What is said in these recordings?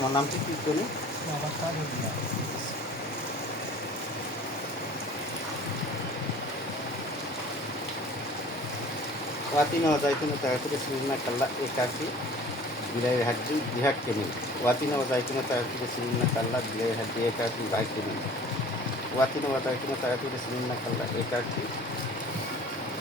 তোমার নাম কি বলো? ওয়াতিন ওয়াজাইতুন থেকে সিনেমা কাল্লা একাশি, বিলাই হাজি বিহাক কেনি। ওয়াতিন ওয়াজাইতুন থেকে সিনেমা কাল্লা, বিলাই হাজি একাশি বাইক কেনি। ওয়াতিন ওয়াজাইতুন থেকে সিনেমা কাল্লা একাশি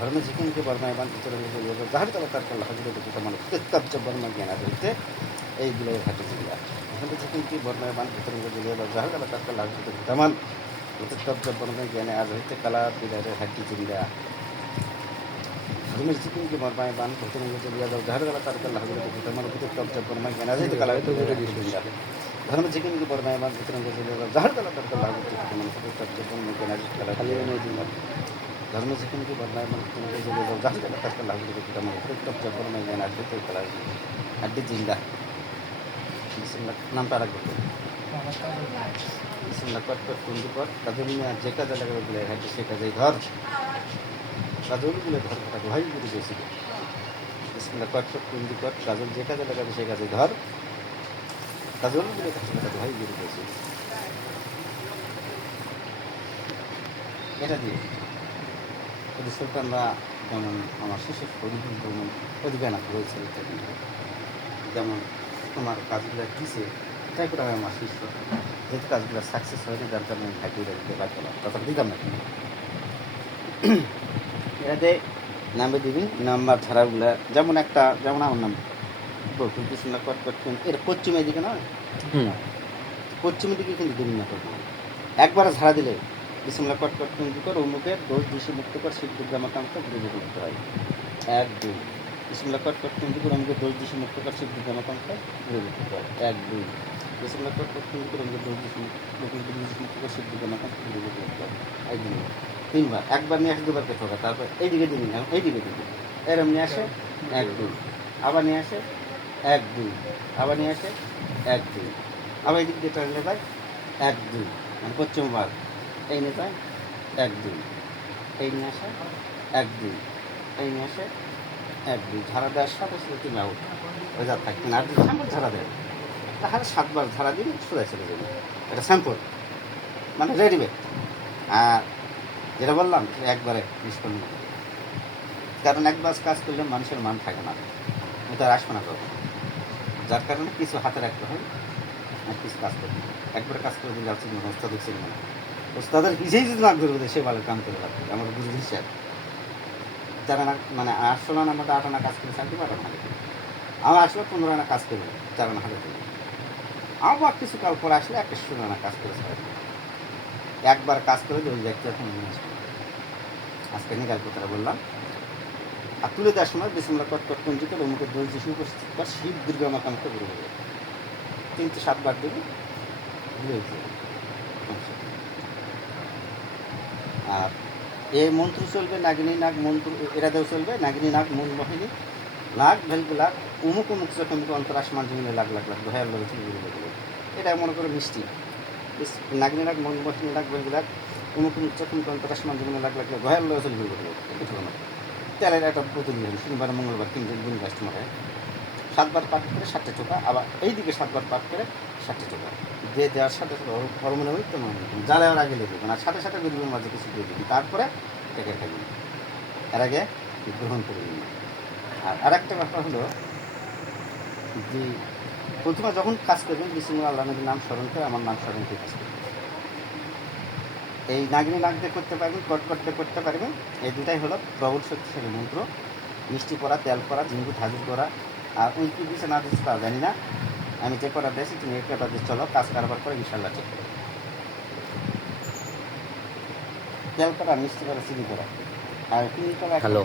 হইতে গেলে হাতে চিল্লা ধর্মে চিকেনকে বর্মায় বান ভূতের মধ্যে চলে যাও যাহার দ্বারা তাহাকে লাভ করে দেখতে মানে ভূতের হইতে এইগুলো চিল্লা ধর্মে চিকেনকে বর্মায় বান ভূতের মানে ভূতের তব্জ বর্মা জ্ঞানে আজ হইতে কালা পিলারে হাতে চিল্লা ধর্মের চিকিনকে মরমায় বান ভূতের মধ্যে চলিয়া যাও যাহার গলা তার কাল্লা হবে ভূতের মানে ভূতের তব্জা বর্মায় জ্ঞান কালা হইতে করে দিলা ধর্ম চিকিনকে মরমায় বান ভূতের মধ্যে চলিয়া যাও যাহার গলা তার কাল্লা হবে ভূতের মানে ভূতের তব্জা বর্মায় জ্ঞান আছে কালা খালি নয় দিলা ধর্ম চিকিনকে মরমায় বান ভূতের মধ্যে চলিয়া যাও যাহার গলা তার কাল্লা হবে ভূতের মানে ভূতের তব্জা বর্মায় জ্ঞান আছে তো কালা আড্ডি জিন্দা। বিসমিল্লাহ, নামটা রাখব আমার কাজে না বিসমিল্লাহ কট কট কুন্দি কর কাজে নিয়ে যে কাজে লাগাবে বলে হাঁটি সে কাজেই ধর। কাজলগুলো ধর কথা ভাই করে গেছিল বিসমিল্লাহ কট কট কুন্দি কট কাজল যে কাজে লাগাবে, সে কাজে ধর। কাজলগুলো কথা কথা ভাই করে গেছিল এটা দিয়ে। যদি সুলতানরা যেমন আমার শিশু পরিবহন ভ্রমণ অধিকার রয়েছে এটা কিন্তু। যেমন তোমার কাজগুলো দিছে ট্রাই করে আমার শিষ্য যেহেতু কাজগুলো সাকসেস হয়নি যার জন্য আমি করে দিতে না তখন দিতাম না। এটাতে নামে দিবি নাম্বার ছাড়াগুলো যেমন একটা যেমন আমার নাম বকুল কৃষ্ণ কট কট কট- এটা পশ্চিমের দিকে নয় পশ্চিমের দিকে কিন্তু দিবি না একবার ঝাড়া দিলে বিসমলা কট কট কিন্তু কর অমুকের দোষ দিশে মুক্ত কর শিব দুর্গা মাতামকে ঘুরে করতে হয়। এক দুই বিসমলা কট কট কিন্তু কর অমুকের দোষ দিশে মুক্ত কর শিব দুর্গা মাতামকে ঘুরে করতে হয়। এক দুই বিসমলা কট কট কিন্তু কর অমুকের দোষ দিশে মুক্ত কর শিব দুর্গা মাতামকে ঘুরে করতে হয়। এক দিন তিনবার, একবার নিয়ে আসে, দুবার কে ঠোকা তারপর এইদিকে দিবি না এইদিকে দিবি এরম নিয়ে আসে, এক দুই, আবার নিয়ে আসে, এক দুই, আবার নিয়ে আসে, এক দুই, আবার এদিক দিয়ে টানলে যায় এক দুই মানে পশ্চিম ভাগ এই নিয়ে যায় এক দুই। এই নিয়ে আসে এক দুই। এই নিয়ে আসে এক দুই। ঝাড়া দেওয়ার সাথে সাথে তুমি আউট ওই যার থাকবে না। আর স্যাম্পল ঝাড়া দেয় তাহলে সাতবার ঝাড়া দিন সোজা চলে যাবে। এটা স্যাম্পল মানে রেডিমেড আর যেটা বললাম একবারে নিষ্পন্ন। কারণ একবার কাজ করলে মানুষের মান থাকে না। ওটা আর আসবে না কখনো। যার কারণে কিছু হাতে রাখতে হয়। আর কিছু কাজ করতে। একবার কাজ করে দিলে আসছে না ওস্তাদ হচ্ছে না। ওস্তাদের পিছিয়ে যদি না করবে সে ভালো কাম করে রাখবে। আমার বুঝে হিসাব। যারা না মানে আটশো না আমাদের আট আনা কাজ করে চাকরি আট আনা আমার আসলে পনেরো আনা কাজ করবে চার আনা হাতে করবে আবার কিছু কাল পরে আসলে একটা ষোলো আনা কাজ করে ছাড়বে একবার কাজ করে ওই ব্যক্তি এখন নিয়ে আসবে। আজকে নিকাল কথাটা বললাম। আর তুলে দেওয়ার সময় বিসমলা কট কট পঞ্জি করে অমুকে দোষ দিয়ে শুরু করছে। বা শিব দুর্গা মাতামকে ঘুরে তিনটে সাতবার দেবে। ঘুরে যেতে হবে। সমস্যা নেই। আর এই মন্ত্র চলবে, নাগিনী নাগ মন্ত্র এরাতেও চলবে, নাগিনী নাগ মন মোহিনী লাখ ভেলকে লাখ উমুক উমুক চোখে মুখে অন্তর আসমান জমিনে লাখ লাখ লাখ ভয়াল ঘুরে এটা মনে করে মিষ্টি। নাগিনী নাগ মন মোহিনী লাখ ভেলকে লাখ উমুক উমুক চোখে মুখে অন্তর আসমান জমিনে লাখ লাখ ভয়াল না তেলের একটা নিয়ে শনিবার, মঙ্গলবার তিনজন গুণ কাস্টমার হয় সাতবার পাঠ করে সাতটা চোখা, আবার এইদিকে সাতবার পাঠ করে সাতটা চোখা যে দেওয়ার সাথে সাথে হরমোনে হই তো জ্বালার আগে লেগে না সাথে সাথে গরিবের মাঝে কিছু দিয়ে দিবি। তারপরে টেকে থাকবি এর আগে গ্রহণ করে নিবি। আর আরেকটা ব্যাপার হলো যে, প্রথমে যখন কাজ করবেন বিসমুল আল্লাহ নবীর নাম স্মরণ করে আমার নাম স্মরণ করে কাজ করবেন। এই নাগিনী নাগ দিয়ে করতে পারবেন, কট করতে করতে পারবেন। এই দুটাই হলো প্রবল শক্তিশালী মন্ত্র। মিষ্টি পড়া, তেল পড়া, ঝিঙ্গু হাজির করা আর ওই কি দিচ্ছে না দিচ্ছে তাও জানি না। আমি চেক করা দিয়েছি তুমি একটু কটা দিয়ে চলো কাজ কারবার করে ইনশাল্লাহ চেক করে তেল করা মিষ্টি করা চিনি করা আর চিনি করা হ্যালো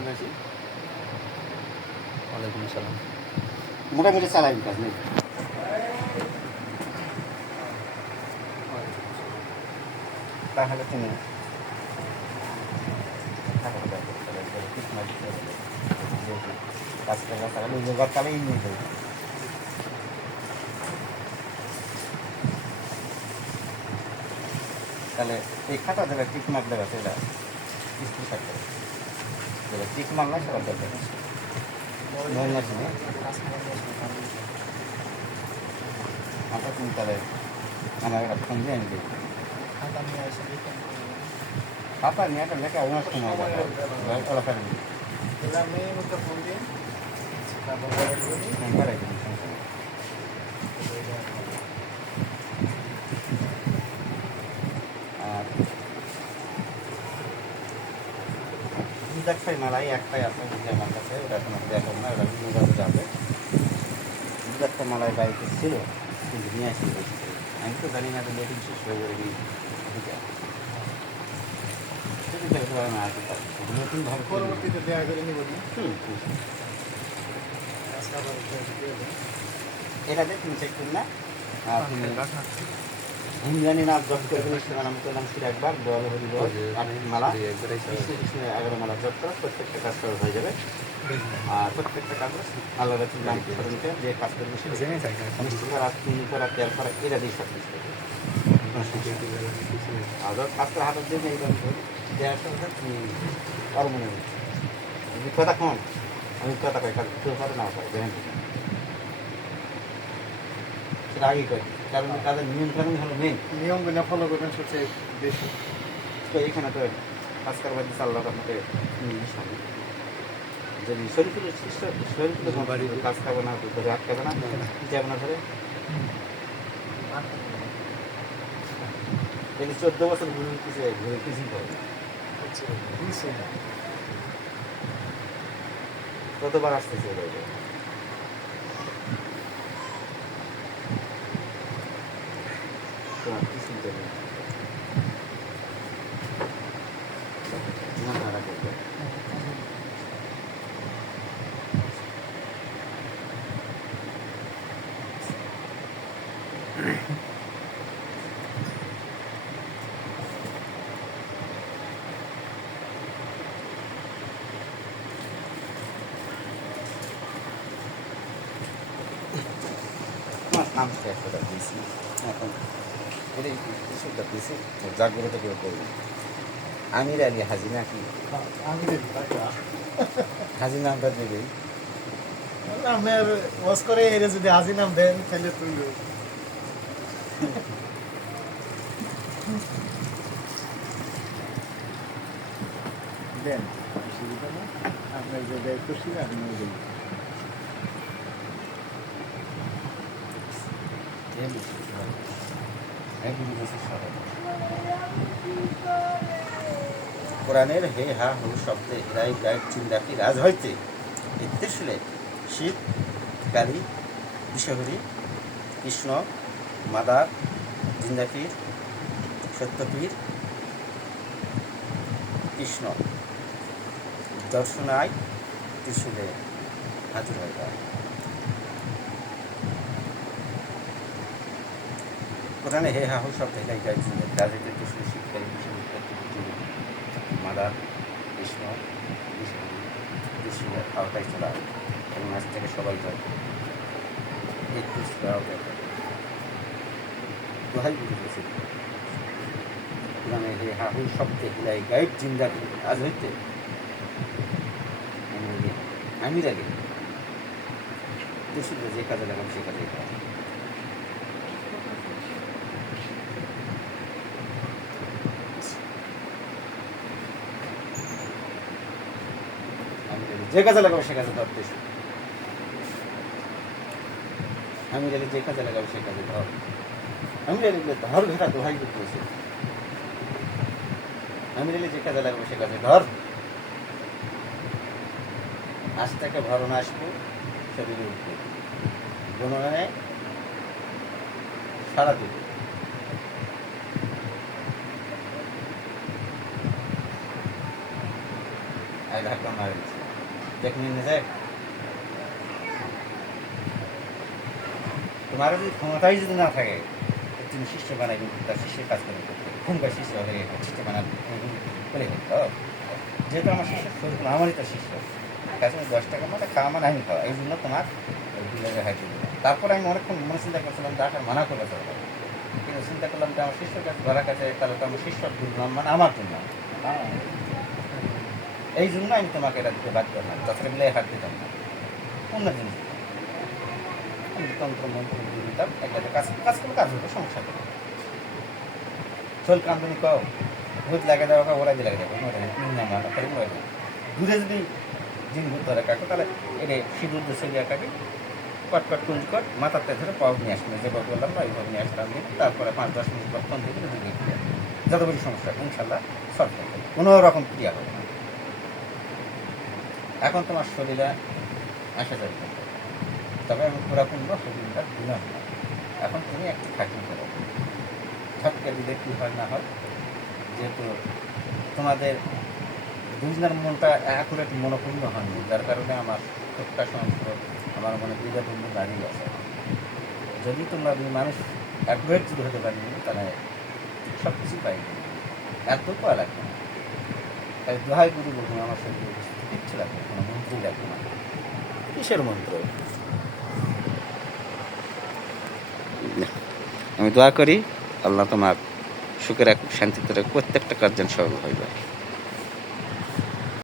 ওয়ালাইকুম আসসালাম মোটামুটি চালাই কাজ নেই তাহলে তুমি কাজ কাজ তাহলে কাজ কাজ তাহলে এই খাতা দেবে টিক মার্ক দেবে সেটা স্কুল থাকতে দেবে টিক মার্ক না সেটা দেবে নিয়ে আচ্ছা তুমি তাহলে আমার একটা ফোন দিয়ে আমি খাতা নিয়ে একটা লেখা অনেক সময় এলাকার ফোন দিই তারপর বলে দিই বেড়াই দিবি সমস্যা নেই। আর দুধাক্ষাই মালাই একটাই আছে বুঝি আমার কাছে ওটা এখন দেখো না ওটা বিনোদন যাবে দুধাক্ষা মালাই বাড়িতে ছিল কিন্তু নিয়ে আসি। আমি তো জানি না লেটিং শেষ হয়ে যাবে কি ঠিক আছে। নতুন ভাবে পরবর্তীতে দেওয়া করে নিব নি? দিয়ে দেবো এটা দেখ তুমি চেক করুন না আর তুমি হিন্দানি নাম জপ করে ফেলিস তোমার নাম করলাম ফির একবার বল হরি আর মালা কৃষ্ণ এগারো মালা জপ করো প্রত্যেকটা কাজ করা হয়ে যাবে। আর প্রত্যেকটা কাজ আল্লাহ রাখি নাম স্মরণ করে যে কাজ করবে সেটা মিষ্টি করা চিনি করা তেল করা এটা দিয়ে সব কিছু। আর কাজ করে হাতের দিয়ে এইরকম করে দেওয়ার সাথে সাথে তুমি আর মনে নেই। কথা কম আমি কথা কই কাজ করে না সেটা আগে করি কারণ তাদের নিয়ম কানুন হলো মেন নিয়মগুলো ফলো করবেন সবচেয়ে বেশি। তো এখানে তো দিচ্ছে আল্লাহ আপনাকে যদি শরীরে সৃষ্ট শরীরে কাজ খাবে না ধরে আটকাবে না। যাবে না ধরে যদি চোদ্দ বছর ঘুরে কিছু ঘুরে কিছুই করে। দিছে কতবার আসতেছে এই জায়গায়? তোমার কিছুই করে না। মাথা আমার নাম একটা দিয়েছি এখন এটা কিছুটা দিয়েছি জাগ্রত করে করব আমির আলী হাজি নাকি আমি দেখি হাজি নামটা দেবেই। আপনার ওয়াজ করে এর যদি আজি নাম দেন তাহলে তুই দেন অসুবিধা না আপনার যে দেয় খুশি কোরআনের হে হা হু শব্দে হিরাই গায়ক চিন্তাকি রাজ হইতে? এই ত্রিশুলে শিব, কালী বিশ্বহরি কৃষ্ণ, মাদার, জিন্দাপীর, সত্যপীর, কৃষ্ণ দর্শনায় ত্রিশুলে হাজির হয়ে যায় কোরআনে হে, হা, হু শব্দে হিরাই গায়ক চিন্তাকি রাজ হইতে ত্রিশুলে শিব কালী বিশ্বহরি সত্যপীর মাদার, কৃষ্ণ কৃষ্ণের আওতায় চলে এবং আজ থেকে সবাই যায়। এই কৃষ্ণের আওতায় গেছে। মানে হে হাহু শব্দে হিলাই গাইড জিন্দা আজ হইতে আমি আমি যে কাজে লাগাম, সে কাজে লাগাম আমি বলি, যে কাজে লাগাবো সে কাজে ধরতে এসো। আমি বলি, যে কাজে লাগাবো সে কাজে ধর। আমি বলি, ধর ঘেটা দোহাই করতেছে। আমি বলি, যে কাজে লাগাবো সে কাজে ধর। আজ থেকে ভরণ আসব শরীরে উঠবে। গুণগানে সারা দেবে এক ধাক্কা মারে দিচ্ছে। দেখ নিয়ে তোমার যদি ক্ষমতাই যদি না থাকে তুমি শিষ্য বানাই কিন্তু তার শিষ্যের কাজ করে করতে হবে। খুন করে শিষ্য হয়ে শিষ্য বানার করে হতো যেহেতু আমার শিষ্য শরীর আমারই তো শিষ্য কাছে দশ টাকা মতো খাওয়া মানে আমি খাওয়া, এই জন্য তোমার হাইতে দিলাম। তারপরে আমি অনেকক্ষণ মনে চিন্তা করছিলাম যে আসার মানা করে চলবে কিন্তু চিন্তা করলাম যে আমার শিষ্যের ধরা কাছে, তাহলে তো আমার শিষ্য বুঝলাম মানে আমার জন্য। এই জন্য আমি তোমাকে এটা দিতে বাধ্য করলাম তাছাড়া মিলে হাত দিতাম না অন্য জিনিস আমি তন্ত্র মন্ত্র দিয়ে দিতাম একটা কাজ কাজ করলে কাজ হতো সমস্যা নেই চল কান্দনি কও ভূত লাগে দেওয়া ওরা দিয়ে লাগে দেবো না। দূরে যদি দিন ভূত ধরে কাটো তাহলে এটা সিঁদুর দুশো দিয়ে কাটি কট কট কুঞ্জ কট মাথাতে ধরে পাও নিয়ে আসলে যেভাবে বললাম না এইভাবে নিয়ে আসলাম তারপরে পাঁচ দশ মিনিট পর ফোন থেকে দুটো দিয়ে যত বেশি সমস্যা ইনশাল্লাহ সলভ করতে কোনো রকম ক্রিয়া হবে না এখন তোমার শরীরে যাবে না। তবে আমি পুরাপূর্ণ শরীরটা দিলাম। না এখন তুমি একটু খাটি করো। ঝটকে দিলে কী হয় না হয়, যেহেতু তোমাদের দুজনের মনটা অ্যাকুরেট মনোপূর্ণ হয়নি, যার কারণে আমার প্রত্যেকটা সমস্ত আমার মনে দুইটা বন্ধু দাঁড়িয়ে আছে। যদি তোমরা দুই মানুষ অ্যাকুরেট যদি হতে পারি, তাহলে সব কিছু পাই। এত পাওয়া লাগবে না। তাই দোহাই গুরু বলব আমার শরীরে কিচ্ছু লাগবে কোনো মন্ত্রই লাগবে না কিসের মন্ত্র আমি দোয়া করি, আল্লাহ তোমার সুখের এক, শান্তিতে প্রত্যেকটা কার্যান সফল হইবে।